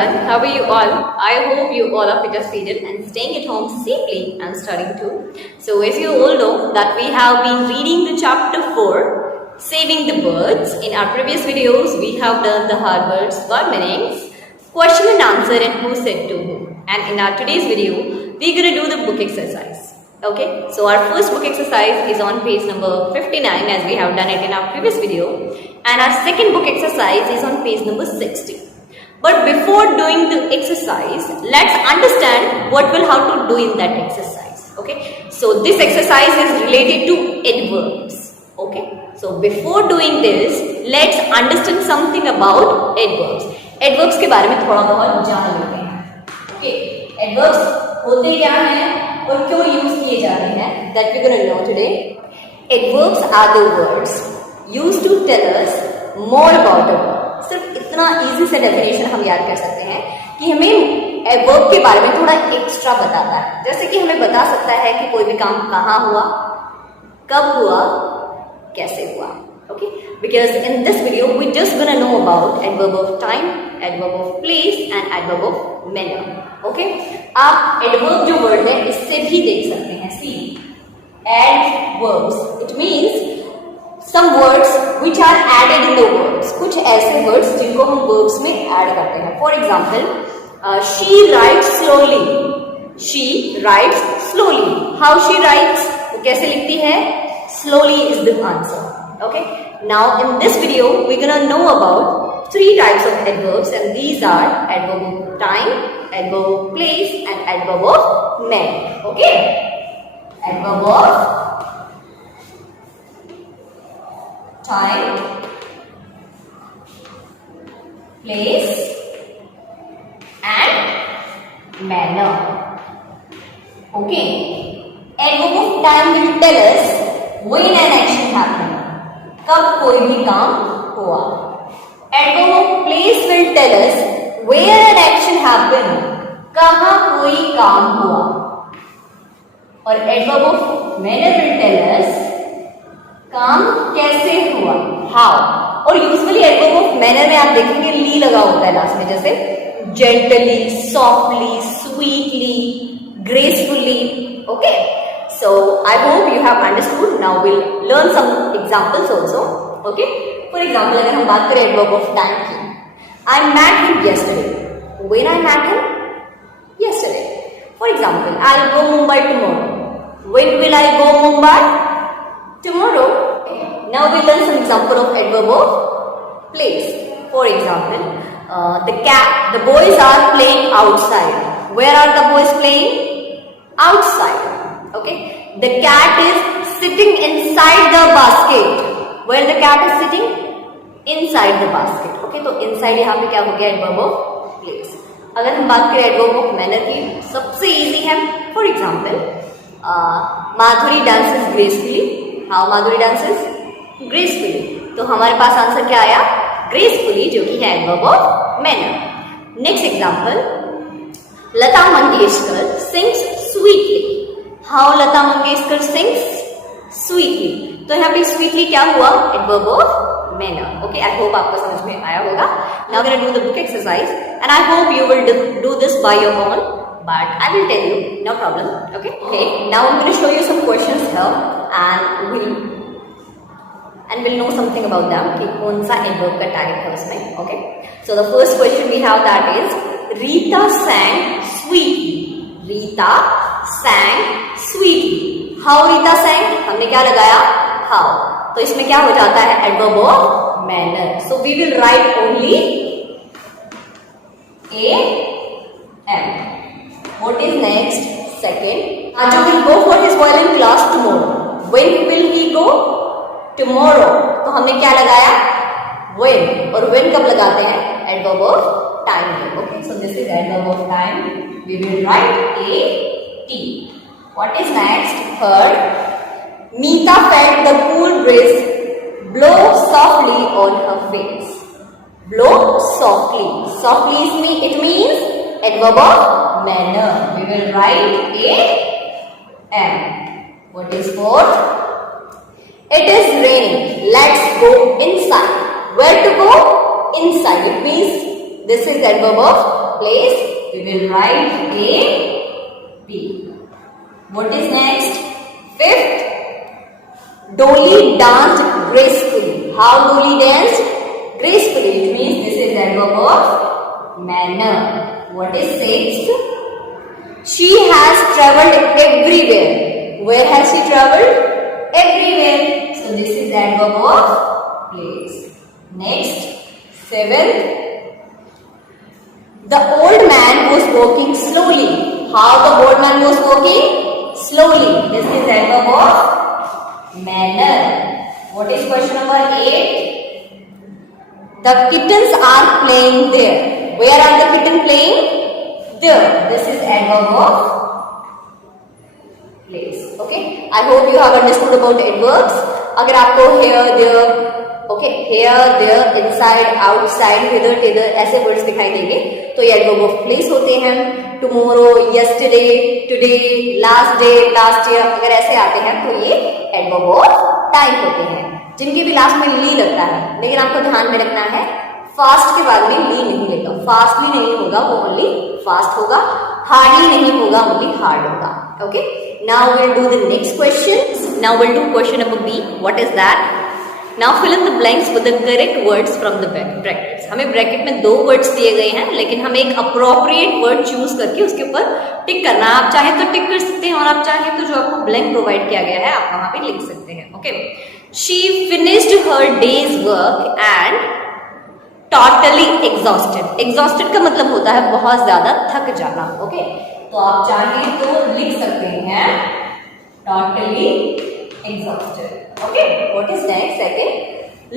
everyone. How are you all? I hope you all are fit as seated and staying at home safely and studying too. So as you all know that we have been reading the chapter 4, Saving the Birds. In our previous videos, we have done the hard words, word meanings, question and answer and who said to whom. And in our today's video, we're going to do the book exercise. Okay, so our first book exercise is on page number 59 as we have done it in our previous video. And our second book exercise is on page number 60. But before doing the exercise, let's understand what we'll have to do in that exercise. Okay, so this exercise is related to adverbs. Okay, so before doing this, let's understand something about adverbs. Adverbs के बारे में थोड़ा बहुत जान लेते हैं. Okay, adverbs होते क्या हैं और क्यों यूज किए जाते हैं? That we're going to know today. Adverbs are the words used to tell us more about a word. सिर्फ इतना इजी से डेफिनेशन हम याद कर सकते हैं कि हमें एडवर्ब के बारे में थोड़ा एक्स्ट्रा बताता है. जैसे कि हमें बता सकता है कि कोई भी काम कहाँ हुआ, कब हुआ, कैसे हुआ. Okay, because in this video we just gonna know about adverb of time, adverb of place and adverb of manner. Okay, आप adverb जो word है इससे भी देख सकते हैं. See, adverbs, it means some words which are added in the words. कुछ ऐसे words जिनको हम verbs में add करते हैं. For example, she writes slowly. She writes slowly. How she writes? वो कैसे लिखती है? Slowly is the answer. Okay. Now in this video we're gonna know about 3 types of adverbs, and these are adverb of time, adverb of place, and adverb of manner. Okay. Adverb of time, place, and manner. Okay. Adverb of time will tell us when an action happened. कब कोई भी काम हुआ. Adverb of place will tell us where an action happened. कहाँ कोई काम हुआ. और adverb of manner will tell us काम कैसे हुआ, how. और यूजुअली एडवर्ब ऑफ मैनर में आप देखेंगे ली लगा होता है लास्ट में, जैसे gently, softly, sweetly, gracefully. Okay, so I hope you have understood. Now we'll learn some examples also. Okay, for example अगर हम बात करें adverb of time की, I met him yesterday. When I met him? Yesterday. For example, I'll go Mumbai tomorrow. When will I go Mumbai? Tomorrow. Now we learn some example of adverb of place. For example, the boys are playing outside. Where are the boys playing? Outside. Okay. The cat is sitting inside the basket. Where the cat is sitting? Inside the basket. Okay. तो inside यहाँ पे क्या हो गया? adverb of place. अगर हम बात करें adverb of manner की, सबसे easy है. For example, Madhuri dances gracefully. How Madhuri dances? Gracefully. तो हमारे पास आंसर क्या आया? Gracefully, जो कि है adverb of manner. Next example, Lata Mangeshkar sings sweetly. How Lata Mangeshkar sings sweetly. तो यहाँ पे sweetly क्या हुआ? Adverb of manner. Okay, I hope आपको समझ में आया होगा. Now we're gonna do the book exercise, and I hope you will do this by your own. But I will tell you, no problem. Okay. Okay. Now I'm going to show you some questions here, and we'll know something about them. कि कौन सा adverb का type है उसमें. Okay. So the first question we have, that is Rita sang sweetly. Rita sang sweetly. How Rita sang? हमने क्या लगाया? How. तो इसमें क्या हो जाता है? Adverb of manner. So we will write only am. What is next? Second, Raju will go for his violin class tomorrow. When will he go? Tomorrow. तो हमने क्या लगाया? When. और when कब लगाते हैं? Adverb of time. Okay, so this is adverb of time. We will write A-T. What is next? Third, Meeta felt the cool breeze blow softly on her face. Blow softly. Softly it means adverb of manner. We will write am. What is fourth? It is raining. Let's go inside. Where to go? Inside. It means this is adverb of place we will write A, B. What is next? Fifth, Dolly danced gracefully. How Dolly danced? Gracefully. It means this is adverb of manner. What is sixth? She has travelled everywhere. Where has she travelled? Everywhere. So this is adverb of place. Next, seventh, the old man was walking slowly. How the old man was walking? Slowly. This is adverb of manner. What is question number 8? The kittens are playing there. Where are the kittens playing? There. This is adverb of place. Okay. I hope you have understood about adverbs. अगर आपको here, there, okay, here, there, inside, outside, hither, thither ऐसे words दिखाई देंगे तो ये adverb of place होते हैं. Tomorrow, yesterday, today, last day, last year अगर ऐसे आते हैं तो ये adverb of time होते हैं जिनके भी लास्ट में ली लगता है. लेकिन आपको ध्यान में रखना है फास्ट के बाद में ली नहीं लेगा. फास्टली नहीं होगा, वो ओनली फास्ट होगा. हार्डली नहीं होगा, ओनली हार्ड होगा. Okay. Now we'll do the next questions. Now we'll do question number B. What is that? Now fill in the blanks with the correct words from the brackets. हमें bracket में 2 words दिए गए हैं लेकिन हमें एक appropriate word choose करके उसके ऊपर टिक करना है. आप चाहे तो टिक कर सकते हैं और आप चाहे तो जो आपको ब्लैंक प्रोवाइड किया गया है आप वहां पे लिख सकते हैं. Okay. She finished her day's work and totally exhausted. Exhausted का मतलब होता है बहुत ज्यादा थक जाना. ओके. तो आप चाहे तो लिख सकते हैं totally exhausted. Okay. What is next? Second,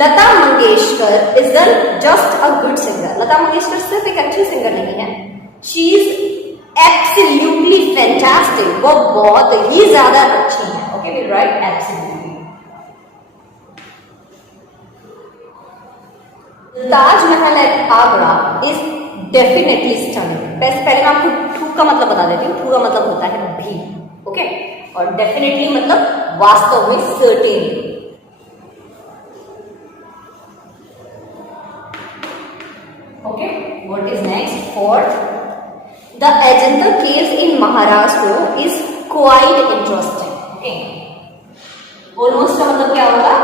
Lata Mangeshkar isn't just a good singer. Lata Mangeshkar सिर्फ एक अच्छी सिंगर नहीं है. She is absolutely fantastic. वो बहुत ही ज्यादा अच्छी है. Okay, we'll write absolutely. Taj Mahal at Agra is definitely stunning. पहले मैं आपको ठू का मतलब बता देती हूँ. ठू का मतलब होता है भी. ओके. और डेफिनेटली मतलब वास्तव में, certainly. Okay. What is next? Fourth, the Ajanta caves in Maharashtra is quite interesting. Okay. Almost का मतलब क्या होगा?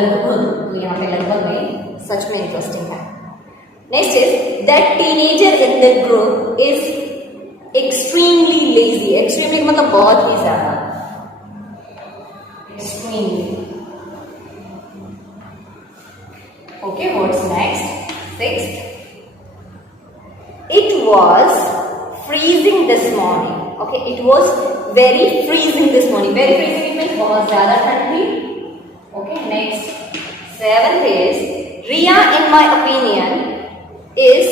लगभग. तो यहाँ पे लगभग नहीं, सच में इंटरेस्टिंग है. Next is that teenager in the group is extremely lazy. Extremely मतलब बहुत ही ज्यादा. Extremely. Okay. What's next? Sixth, it was freezing this morning. Okay. It was very freezing this morning. Very freezing means बहुत ज्यादा ठंड थी. Okay. Next, seventh is Riya, in my opinion, is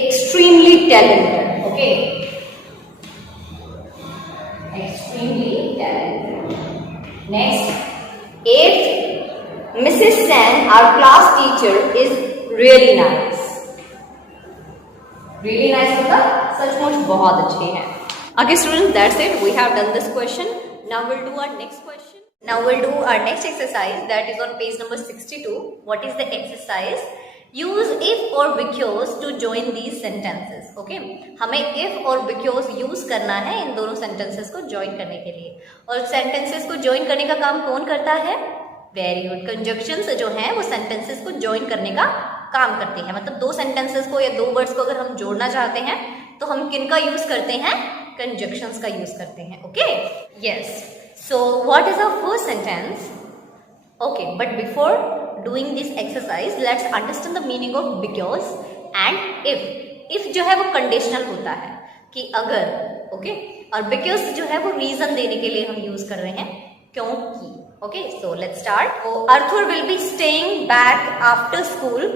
extremely talented. Okay, extremely talented. Next, eighth, Mrs. Sen, our class teacher, is really nice. Really nice मतलब सचमुच बहुत अच्छे हैं. Okay, students, that's it. We have done this question. Now we'll do our next question. Now we'll do our next exercise, that is on page number 62. What is the exercise? Use if or because to join these sentences. Okay? हमें if और because use करना है इन दोनों sentences को join करने के लिए. और sentences को join करने का काम कौन करता है? Very good. Conjunctions जो हैं वो sentences को join करने का काम करते हैं. मतलब 2 sentences को या 2 words को अगर हम जोड़ना चाहते हैं तो हम किन का use करते हैं? Conjunctions का use करते हैं. Okay? Yes. So what is our first sentence? Okay, but before doing this exercise, let's understand the meaning of because and if. If जो है वो conditional होता है कि अगर. Okay, और because जो है वो reason देने के लिए हम use कर रहे हैं क्योंकि. Okay, so let's start. So Arthur will be staying back after school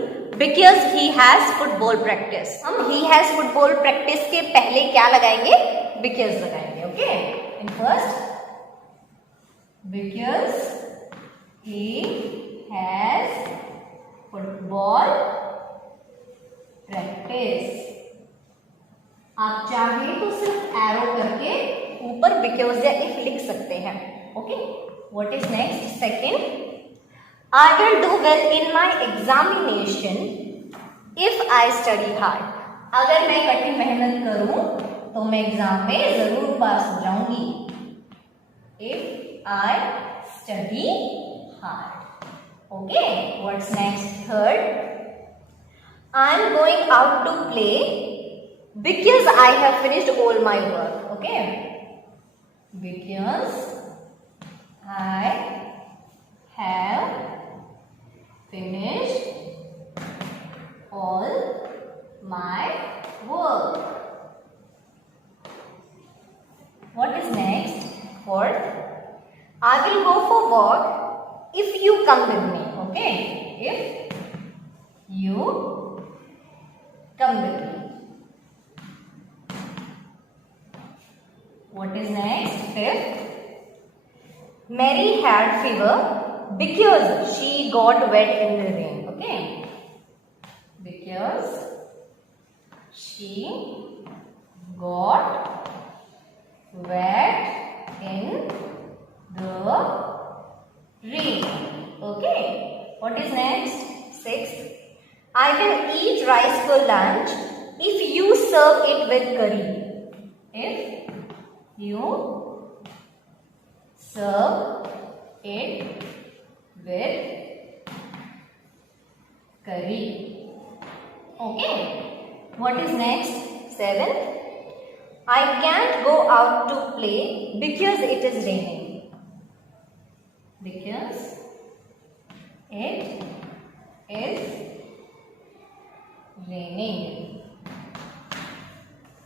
because he has football practice. हम he has football practice के पहले क्या लगाएंगे? Because लगाएंगे. Okay, in first. Because he has football practice. आप चाहे तो सिर्फ एरो करके ऊपर because या if लिख सकते हैं. Okay. What is next? Second, I will do well in my examination if I study hard. अगर मैं कठिन मेहनत करूं तो मैं एग्जाम में जरूर पास हो जाऊंगी. If I study hard. Okay, what's next? Third, I'm going out to play because I have finished all my work. Okay, because I have finished all my work. What is next? Fourth, I will go for walk if you come with me. Okay, if you come with me. What is next? Fifth, Mary had fever because she got wet in the rain. Okay, because she got wet in the rain. Okay, what is next? Sixth, I will eat rice for lunch if you serve it with curry. If you serve it with curry. Okay, what is next? Seventh, I can't go out to play because it is raining. Because it is raining.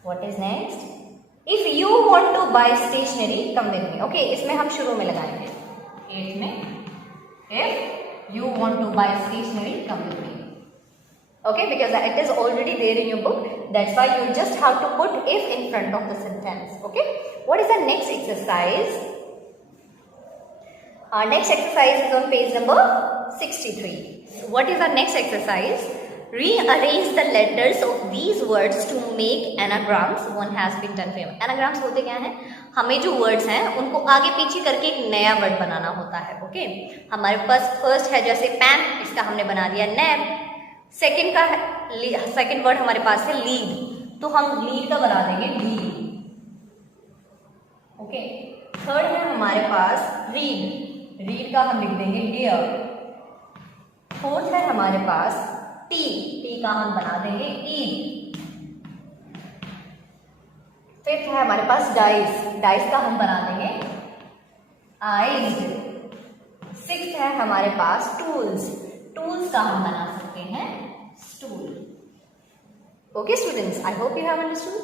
What is next? If you want to buy stationery, come with me. Okay, इसमें हम शुरू में लगाएंगे. 8th में, if you want to buy stationery, come with me. Okay, because it is already there in your book. That's why you just have to put if in front of the sentence. Okay, what is the next exercise? Our next exercise is on page number 63. What is our next exercise? Rearrange the letters of these words to make anagrams. One has been done for you. Anagrams होते क्या हैं? हमें जो words हैं उनको आगे पीछे करके एक नया word बनाना होता है. Okay, हमारे पास first है जैसे pen, इसका हमने बना दिया nap. सेकेंड वर्ड हमारे पास है लीड, तो हम लीड का बना देंगे लीड. ओके, थर्ड है हमारे पास रीड, रीड का हम लिख देंगे डियर. फोर्थ है हमारे पास टी, टी का हम बना देंगे ईट. फिफ्थ है हमारे पास डाइस, डाइस का हम बना देंगे आइज. सिक्स्थ है हमारे पास टूल्स, टूल्स का हम बना सकते हैं stool. Okay students, I hope you have understood.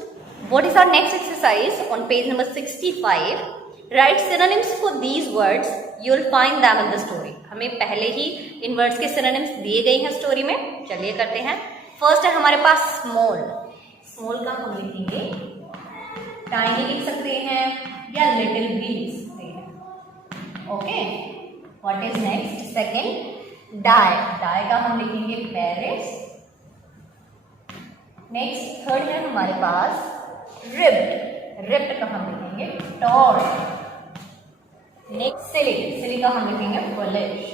What is our next exercise on page number 65? Write synonyms for these words. You will find them in the story. हमें पहले ही इन words के synonyms दिए गए हैं स्टोरी में. चलिए करते हैं. फर्स्ट है हमारे पास small. small का हम लिखेंगे tiny लिख सकते हैं या little भी लिख सकते हैं. Okay. What is next? Second, die. die का हम लिखेंगे Paris. नेक्स्ट थर्ड है हमारे पास रिप्ड, रिप्ड का हम लिखेंगे टॉर्ड. नेक्स्ट सिली, सिली का हम लिखेंगे foolish.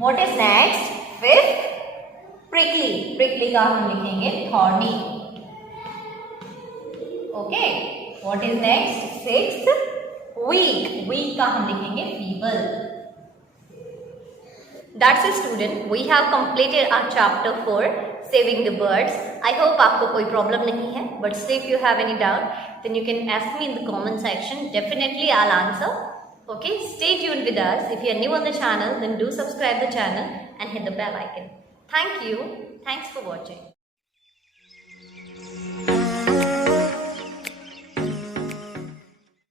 What is next? Fifth, prickly, prickly का हम लिखेंगे thorny. Okay, what is next? Sixth, weak, weak का हम लिखेंगे feeble. That's it student, we have completed our chapter 4 saving the birds. I hope आपको कोई problem नहीं है, but still if you have any doubt then you can ask me in the comment section. Definitely I'll answer. Okay, stay tuned with us. If you are new on the channel then do subscribe the channel and hit the bell icon. Thank you. Thanks for watching.